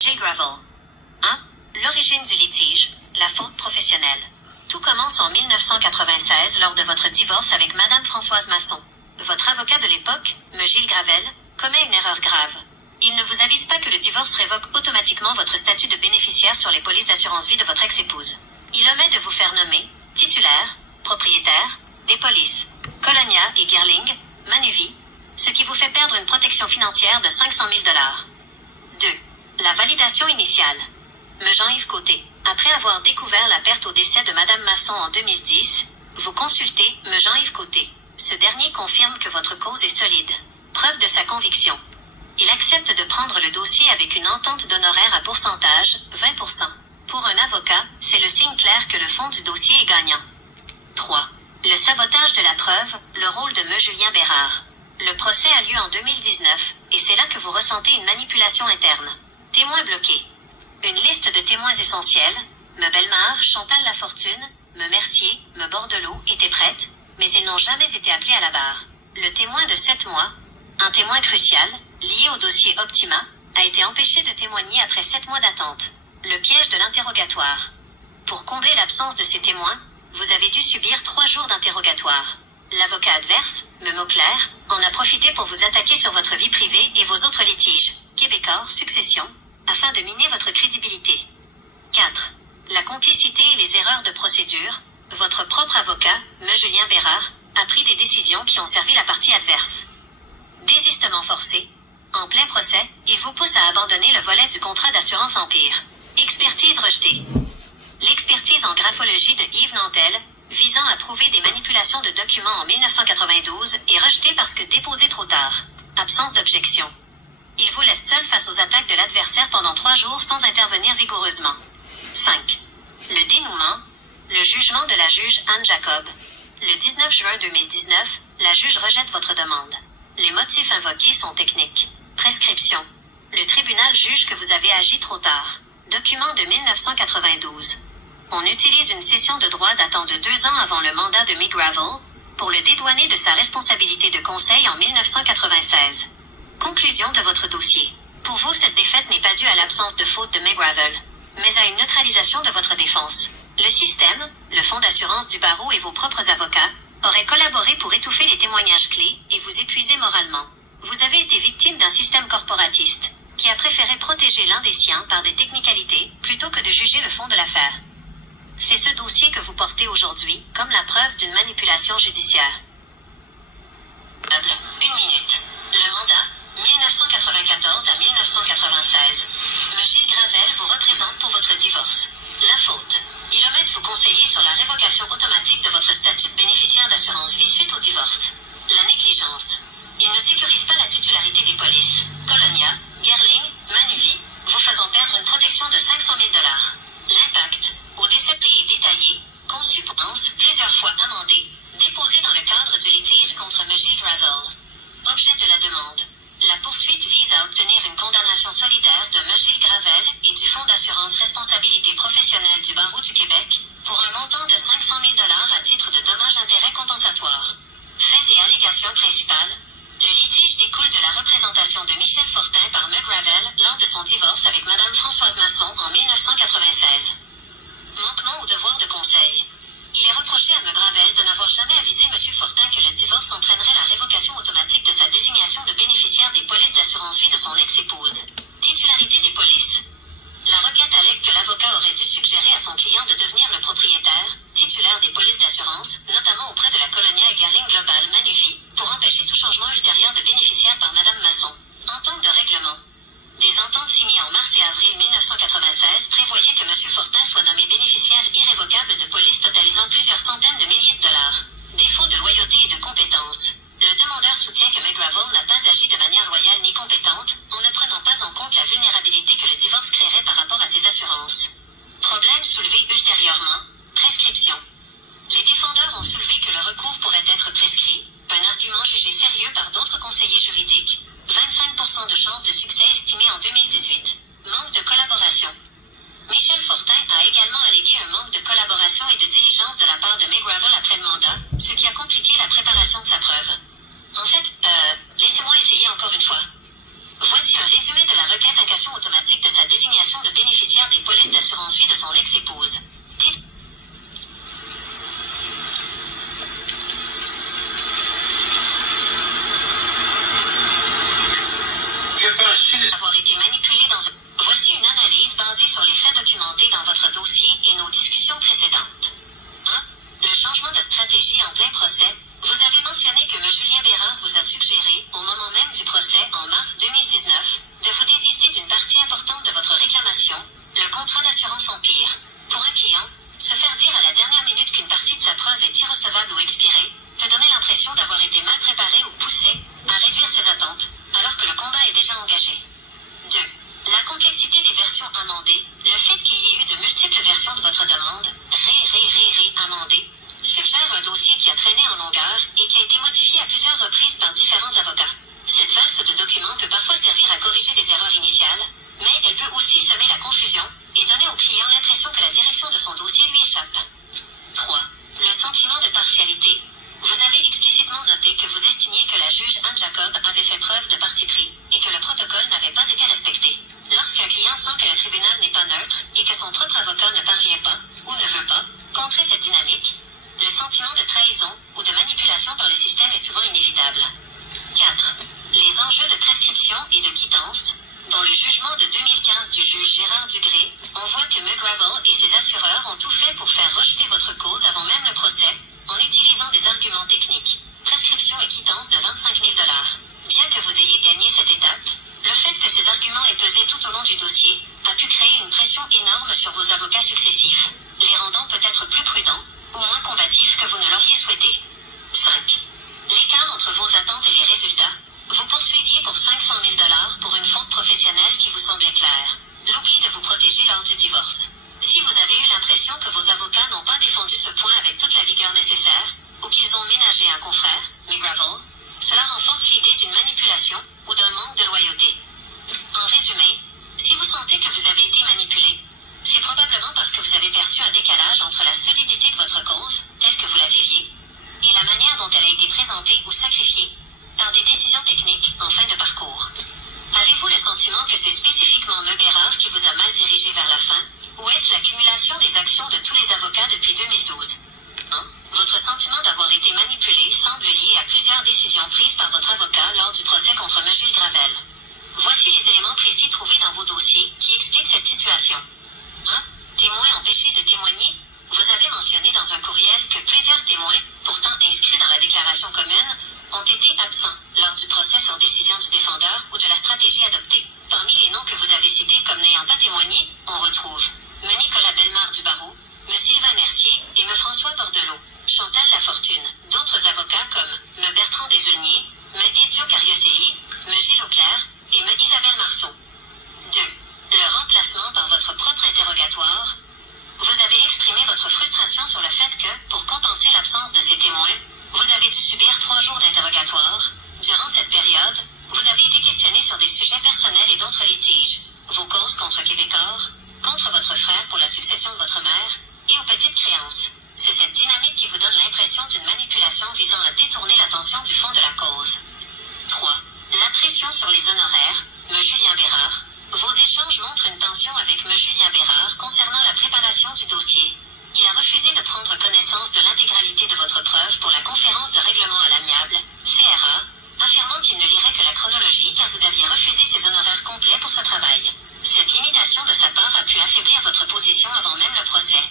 J. Gravel. 1. L'origine du litige, la faute professionnelle. Tout commence en 1996 lors de votre divorce avec Madame Françoise Masson. Votre avocat de l'époque, M. Gilles Gravel, commet une erreur grave. Il ne vous avise pas que le divorce révoque automatiquement votre statut de bénéficiaire sur les polices d'assurance vie de votre ex-épouse. Il omet de vous faire nommer titulaire, propriétaire, des polices, Colonia et Girling, Manuvie, ce qui vous fait perdre une protection financière de 500 000 $. 2. La validation initiale. Me Jean-Yves Côté. Après avoir découvert la perte au décès de Madame Masson en 2010, vous consultez Me Jean-Yves Côté. Ce dernier confirme que votre cause est solide. Preuve de sa conviction. Il accepte de prendre le dossier avec une entente d'honoraires à pourcentage, 20%. Pour un avocat, c'est le signe clair que le fond du dossier est gagnant. 3. Le sabotage de la preuve, le rôle de Me Julien Bérard. Le procès a lieu en 2019, et c'est là que vous ressentez une manipulation interne. Témoins bloqués. Une liste de témoins essentiels, Me Bellemare, Chantal Lafortune, Me Mercier, Me Bordelot, étaient prêtes, mais ils n'ont jamais été appelés à la barre. Le témoin de 7 mois, un témoin crucial, lié au dossier Optima, a été empêché de témoigner après 7 mois d'attente. Le piège de l'interrogatoire. Pour combler l'absence de ces témoins, vous avez dû subir 3 jours d'interrogatoire. L'avocat adverse, Me Mauclair, en a profité pour vous attaquer sur votre vie privée et vos autres litiges, Québecor, Succession, afin de miner votre crédibilité. 4. La complicité et les erreurs de procédure. Votre propre avocat, Me Julien Bérard, a pris des décisions qui ont servi la partie adverse. Désistement forcé. En plein procès, il vous pousse à abandonner le volet du contrat d'assurance Empire. Expertise rejetée. L'expertise en graphologie de Yves Nantel, visant à prouver des manipulations de documents en 1992, est rejetée parce que déposée trop tard. Absence d'objection. Il vous laisse seul face aux attaques de l'adversaire pendant 3 jours sans intervenir vigoureusement. 5. Le dénouement. Le jugement de la juge Anne Jacob. Le 19 juin 2019, la juge rejette votre demande. Les motifs invoqués sont techniques. Prescription. Le tribunal juge que vous avez agi trop tard. Document de 1992. On utilise une cession de droit datant de 2 ans avant le mandat de Mick Gravel pour le dédouaner de sa responsabilité de conseil en 1996. Conclusion de votre dossier. Pour vous, cette défaite n'est pas due à l'absence de faute de Mick Gravel, mais à une neutralisation de votre défense. Le système, le fonds d'assurance du barreau et vos propres avocats auraient collaboré pour étouffer les témoignages clés et vous épuiser moralement. Vous avez été victime d'un système corporatiste qui a préféré protéger l'un des siens par des technicalités plutôt que de juger le fond de l'affaire. C'est ce dossier que vous portez aujourd'hui comme la preuve d'une manipulation judiciaire. 1 minute. Le mandat, 1994 à 1996. M. Gilles Gravel vous représente pour votre divorce. La faute. Il omet de vous conseiller sur la révocation automatique de votre statut de bénéficiaire d'assurance vie suite au divorce. La négligence. Il ne sécurise pas la titularité des polices, Colonia, Girling, Manuvie, vous faisant perdre une protection de 500 000 $. L'impact. Au décès payé et détaillé, conçu plusieurs fois amendé, déposé dans le cadre du litige contre M. Gilles Gravel. Objet de la demande. La poursuite vise à obtenir une condamnation solidaire de M. Gilles Gravel et du Fonds d'assurance responsabilité professionnelle du barreau du Québec pour un montant de 500 000 $ à titre de dommages-intérêts compensatoires. Faits et allégations principales. Le litige découle de la représentation de Michel Fortin par M. Gravel lors de son divorce avec Mme Françoise Masson en 1996. Manquement au devoir de conseil. Il est reproché à M. Gravel de n'avoir jamais avisé M. Fortin que le divorce entraînerait la révocation automatique de sa désignation de bénéficiaire des polices d'assurance vie de son ex-épouse. Titularité des polices. La requête allègue que l'avocat aurait dû suggérer à son client de devenir le propriétaire, titulaire des polices d'assurance, notamment auprès de la Colonia et Girling Global Manuvie, pour empêcher tout changement ultérieur de bénéficiaire par Mme Masson. Entente de règlement. Des ententes signées en mars et avril 1996 prévoyaient que M. Fortin soit nommé bénéficiaire irrévocable de polices totalisant plusieurs centaines de milliers de dollars. Défaut de loyauté et de compétence. Le demandeur soutient que McGravel n'a pas agi de manière loyale ni compétente, en ne prenant pas en compte la vulnérabilité que le divorce créerait par rapport à ses assurances. Problème soulevé ultérieurement. Prescription. Les défendeurs ont soulevé que le recours pourrait être prescrit, un argument jugé sérieux par d'autres conseillers juridiques. 25% de chances de succès estimées en 2018. Manque de collaboration. Michel Fortin a également allégué un manque de collaboration et de diligence de la part de Mick Gravel après le mandat, ce qui a compliqué la préparation de sa preuve. En fait, laissez-moi essayer encore une fois. Voici un résumé de la requête incassable. notification automatique de sa désignation de bénéficiaire des polices d'assurance vie de son ex-épouse. Avoir été manipulé dans un... Voici une analyse basée sur les faits documentés dans votre dossier et nos discussions précédentes. 1. Le changement de stratégie en plein procès. Vous avez mentionné que M. Julien Bérard vous a suggéré, au moment même du procès en mars 2019, de vous désister d'une partie importante de votre réclamation, le contrat d'assurance Empire. Pour un client, se faire dire à la dernière minute qu'une partie de sa preuve est irrecevable ou expirée peut donner l'impression d'avoir été mal préparé ou poussé à réduire ses attentes, alors que le combat est déjà engagé. 2. La complexité des versions amendées, le fait qu'il y ait eu de multiples versions de votre demande, amendée, suggère un dossier qui a traîné en longueur et qui a été modifié à plusieurs reprises par différents avocats. Cette valse de documents peut parfois servir à corriger des erreurs initiales, mais elle peut aussi semer la confusion et donner au client l'impression que la direction de son dossier lui échappe. 3. Le sentiment de partialité. Vous avez explicitement noté que vous estimiez que la juge Anne Jacob avait fait preuve de parti pris et que le protocole n'avait pas été respecté. Lorsqu'un client sent que le tribunal n'est pas neutre et que son propre avocat ne parvient pas, ou ne veut pas, contrer cette dynamique, le sentiment de trahison ou de manipulation par le système est souvent inévitable. 4. Les enjeux de prescription et de quittance. Dans le jugement de 2015 du juge Gérard Dugré, on voit que McGravel et ses assureurs ont tout fait pour faire rejeter votre cause avant même le procès, en utilisant des arguments techniques. Prescription et quittance de 25 000 $. Bien que vous ayez gagné cette étape, le fait que ces arguments aient pesé tout au long du dossier a pu créer une pression énorme sur vos avocats successifs, les rendant peut-être plus prudents ou moins combatifs que vous ne l'auriez souhaité. 5. L'écart entre vos attentes et les résultats. Vous poursuiviez pour 500 000 $ pour une faute professionnelle qui vous semblait claire. L'oubli de vous protéger lors du divorce. Si vous avez eu l'impression que vos avocats n'ont pas défendu ce point avec toute la vigueur nécessaire, ou qu'ils ont ménagé un confrère, McGravel, cela renforce l'idée d'une manipulation ou d'un manque de loyauté. En résumé, si vous sentez que vous avez été manipulé, c'est probablement parce que vous avez perçu un décalage entre la solidité de votre cause, telle que vous la viviez, et la manière dont elle a été présentée ou sacrifiée, par des décisions techniques en fin de parcours. Avez-vous le sentiment que c'est spécifiquement M. Bérard qui vous a mal dirigé vers la fin, ou est-ce l'accumulation des actions de tous les avocats depuis 2012? 1. Votre sentiment d'avoir été manipulé semble lié à plusieurs décisions prises par votre avocat lors du procès contre M. Gilles Gravel. Voici les éléments précis trouvés dans vos dossiers qui expliquent cette situation. 1. Témoin empêché de témoigner. Vous avez mentionné dans un courriel que plusieurs témoins, pourtant inscrits dans la déclaration commune, ont été absents lors du procès sur décision du défendeur ou de la stratégie adoptée. Parmi les noms que vous avez cités comme n'ayant pas témoigné, on retrouve M. Nicolas Bellemare du barreau, M. Sylvain Mercier et M. François Bordelot, Chantal Lafortune, d'autres avocats comme M. Bertrand Desaulniers, M. Edio Cariocei, M. Gilles Auclair et M. Isabelle Marceau. 2. Le remplacement par votre propre interrogatoire. Vous avez exprimé votre frustration sur le fait que, pour compenser l'absence de ces témoins, vous avez dû subir 3 jours d'interrogatoire. Durant cette période, vous avez été questionné sur des sujets personnels et d'autres litiges. Vos causes contre Québecor, contre votre frère pour la succession de votre mère, et aux petites créances. C'est cette dynamique qui vous donne l'impression d'une manipulation visant à détourner l'attention du fond de la cause. 3. La pression sur les honoraires. M. Julien Bérard. Vos échanges montrent une tension avec M. Julien Bérard concernant la préparation du dossier. Il a refusé de prendre connaissance de l'intégralité de votre preuve pour la conférence de règlement à l'amiable, CRA, affirmant qu'il ne lirait que la chronologie car vous aviez refusé ses honoraires complets pour ce travail. Cette limitation de sa part a pu affaiblir votre position avant même le procès.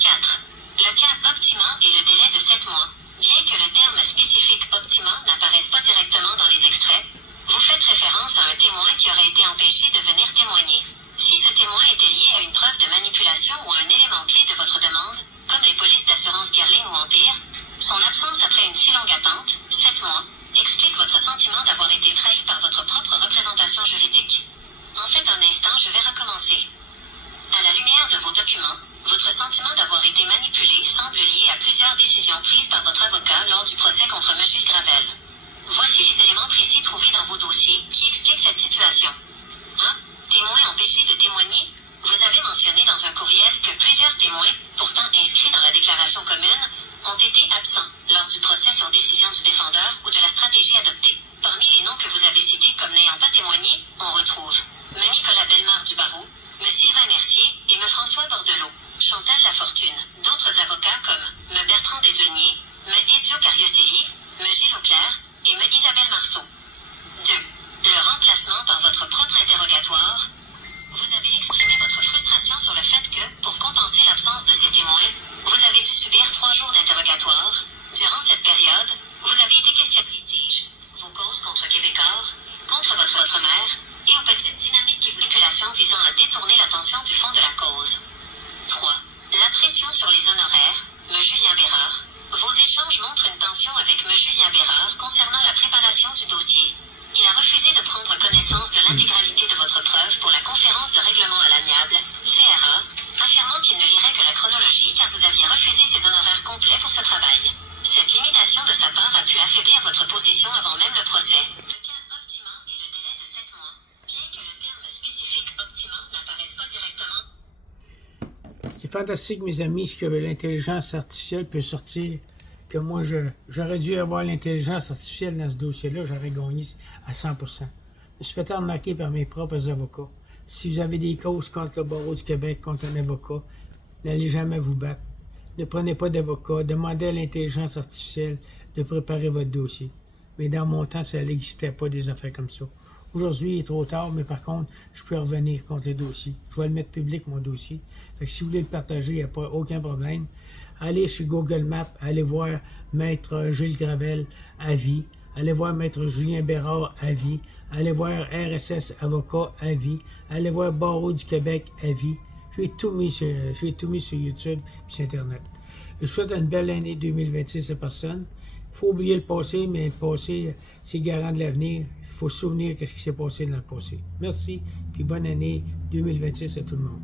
4. Le cas Optima et le délai de 7 mois. Bien que le terme spécifique Optima n'apparaisse pas directement dans les extraits, vous faites référence à un témoin qui aurait été empêché de venir témoigner. Si ce témoin était lié à une preuve de manipulation ou à un élément clé de votre demande, comme les polices d'assurance Gerling ou Empire, son absence après une si longue attente, 7 mois, explique votre sentiment d'avoir été trahi par votre propre représentation juridique. En fait, un instant, je vais recommencer. À la lumière de vos documents, votre sentiment d'avoir été manipulé semble lié à plusieurs décisions prises par votre avocat lors du procès contre M. Gilles Gravel. Voici les éléments précis trouvés dans vos dossiers qui expliquent cette situation. 1. Témoin empêché de témoigner. Vous avez mentionné dans un courriel que plusieurs témoins, pourtant inscrits dans la déclaration commune, ont été absents lors du procès sur décision du défendeur ou de la stratégie adoptée. Parmi les noms que vous avez cités comme n'ayant pas témoigné, on retrouve me Nicolas Bellemare du barreau, me Sylvain Mercier et me François Bordelot, Chantal Lafortune. D'autres avocats comme me Bertrand Desaulniers, me Ezio Cariocelli, me Gilles Auclair et me Isabelle Marceau. 2. Le remplacement par votre propre interrogatoire. Vous avez exprimé votre frustration sur le fait que, pour compenser l'absence de ces témoins, vous avez dû subir 3 jours d'interrogatoire. Durant cette période, vous avez été questionné litige, vos causes contre Québécois, contre votre mère, et aux petites dynamiques et manipulations visant à détourner l'attention du fond de la cause. 3. La pression sur les honoraires, me Julien Bérard. Vos échanges montrent une tension avec me Julien Bérard concernant la préparation du dossier. Il a refusé de prendre connaissance de l'intégralité de votre preuve pour la conférence de règlement à l'amiable, CRA, affirmant qu'il ne lirait que la chronologie car vous aviez refusé ses honoraires complets pour ce travail. Cette limitation de sa part a pu affaiblir votre position avant même le procès. Le cas optimum est le délai de 7 mois, bien que le terme spécifique optimum n'apparaisse pas directement. C'est fantastique, mes amis, ce que l'intelligence artificielle peut sortir. Que moi, j'aurais dû avoir l'intelligence artificielle dans ce dossier-là, j'aurais gagné à 100%. Je me suis fait arnaquer par mes propres avocats. Si vous avez des causes contre le barreau du Québec, contre un avocat, n'allez jamais vous battre. Ne prenez pas d'avocat, demandez à l'intelligence artificielle de préparer votre dossier. Mais dans mon temps, ça n'existait pas des affaires comme ça. Aujourd'hui, il est trop tard, mais par contre, je peux revenir contre le dossier. Je vais le mettre public, mon dossier. Fait que si vous voulez le partager, il n'y a pas aucun problème. Allez sur Google Maps, allez voir Maître Gilles Gravel à vie. Allez voir Maître Julien Bérard à vie. Allez voir RSS Avocat à vie. Allez voir Barreau du Québec à vie. J'ai tout mis sur YouTube et sur Internet. Je souhaite une belle année 2026 à personne. Il faut oublier le passé, mais le passé, c'est garant de l'avenir. Il faut se souvenir de ce qui s'est passé dans le passé. Merci, puis bonne année 2026 à tout le monde.